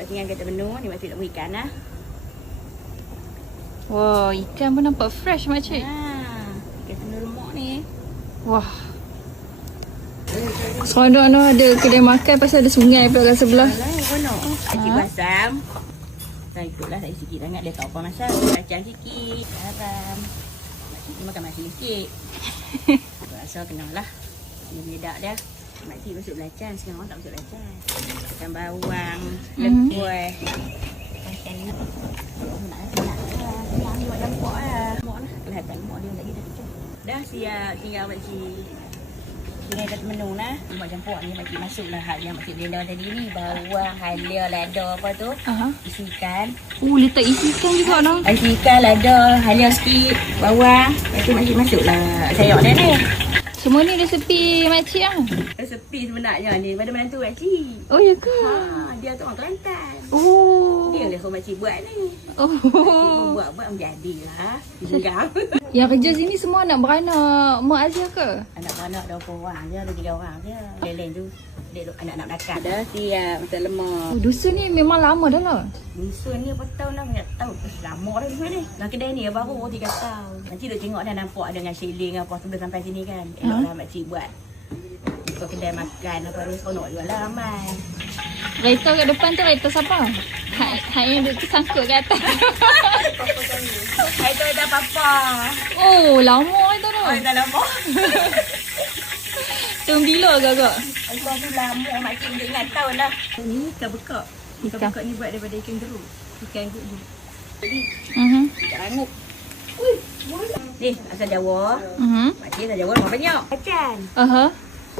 buat tinggal kata menu. Ni Makcik nak buat ikan lah. Wah, ikan pun nampak fresh makcik. Ikan tuna lemak ni. Wah. Seronok tu ada kedai makan pasal ada sungai pula kat sebelah. Alah, seronok. Makcik basam. Saya ikutlah saya sikit sangat. Dia tahu apa masak. Kacang sikit. Garam. Makcik ni makan masin sikit. Rasa kenal lah. Ini beledak dia. Makcik masuk belacan. Sekarang orang tak masuk belacan. Ikan bawang. Lekuih. Macam ni. Nak buat jampak lah. Kelihatan mak dia lagi dah kecil. Dah siap. Tinggal makcik. Tinggal kat menu lah. Buat jampak ni makcik masuk lah hal yang makcik blender tadi ni. Bawang, halia, lada apa tu. Isi ikan. Letak isi ikan juga no. Isi ikan, lada, halia sikit, bawang. Lepas tu makcik masuk lah sayur dia ni. Semua ni resepi makcik lah. Resepi sebenarnya ni pada menantu makcik. Oh ya ke? Dia tu orang Kelantan. Oh. Dia lah makcik buat ni. Oh. Makcik buat menjadi lah. Dipegang. Yang kerja sini semua anak beranak Mak Azia ke? Anak-anak 20 orang je, ada 3 orang je. Lain-lain tu anak-anak belakang. Dah siap masak lemak. Oh, dusun ni memang lama dah lah. Dusun ni berapa tahun dah? Tak tahu. Lama dah dusun ni. Nah, kedai ni baru 3 tahun. Makcik duk tengok dah nampak ada dengan shilling apa sebelum sampai sini kan. Eloklah makcik buat. Buka kedai makan apa tu seronok juga lah ramai. Kereta kat depan tu kereta siapa? Hak yang duk tersangkut kat atas. Itu dah papa. Oh, lama itu tu. Oh, dah lama. Tahun bila agak-agak? Itu tu lama makcik duk ingat tahun dah. Ni ikan bekak. Ikan bekak ni buat daripada ikan jeruk. Ikan jeruk. Jadi, ikan rangup. Ni, asal Jawa. Makcik asal Jawa memang banyak. Kacang.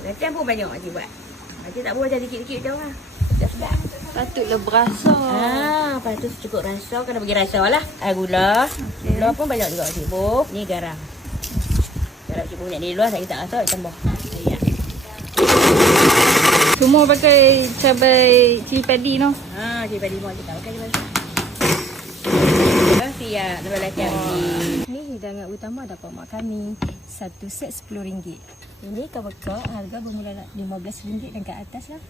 Kacang pun banyak makcik buat. Makcik tak buat macam sikit-sikit macam lah. Sedap. Patutlah berasa. Lepas tu cukup rasa. Kena bagi rasa lah. Gula. Gula pun banyak juga makcik bu. Ni garam. Garam makcik punya ni luar saya tak rasa. Tambah. Semua pakai cabai cili padi no. Cili padi mau kita pakai je. Dah siap dalam lelaki. Ni hidangan utama dapat mak kami. Satu set RM10. Ini ikan bekak harga bermula RM15 dan ke atas lah.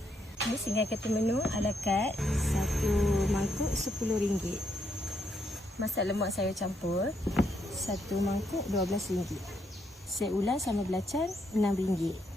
Ini singgah kata menu ala carte. Satu mangkuk RM10. Masak lemak sayur campur. Satu mangkuk RM12. Set ulam sama belacan RM6.